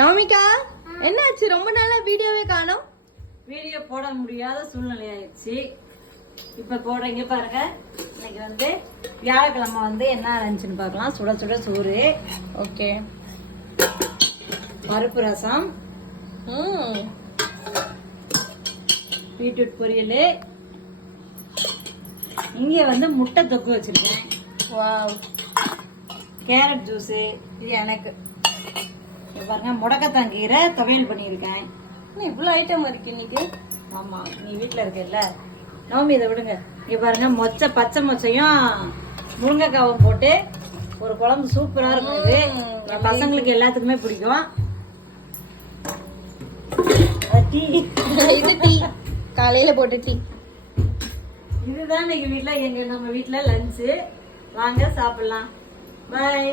நவமிகா என்னாச்சு? ரொம்ப நாளா வீடியோவே காணோம். வீடியோ போட முடியாத சூழ்நிலை ஆயிடுச்சு. இப்ப போடுறீங்க பாருங்க. இன்னைக்கு வந்து வியாழக்கிழமை வந்து என்ன இருந்துச்சுன்னு பார்க்கலாம். சுட சுட சோறு, ஓகே, பருப்பு ரசம், பீட்ரூட் பொரியல், இங்க வந்து முட்டை தொக்கு வச்சிருக்கேன், வாவ், கேரட் ஜூஸ், இது எனக்கு. பாருங்க, முடக்கத்தான் கீரை துவையல் பண்ணியிருக்கேன். இவ்வளவு ஐட்டம் இருக்கு இன்னைக்கு. ஆமா, நீ வீட்டுல இருக்கல நவமி, இதை விடுங்க. இங்க பாருங்க, மொச்சை, பச்சை மொச்சையும் முருங்கைக்காவும் போட்டு ஒரு குழம்பு சூப்பரா இருக்கும். இது என் பசங்களுக்கு எல்லாத்துக்குமே பிடிக்கும். டீ, இது டீ, காலையில போட்ட டீ. இதுதான் இன்னைக்கு வீட்டுல நம்ம வீட்டுல லஞ்சு. வாங்க சாப்பிடலாம். பாய்.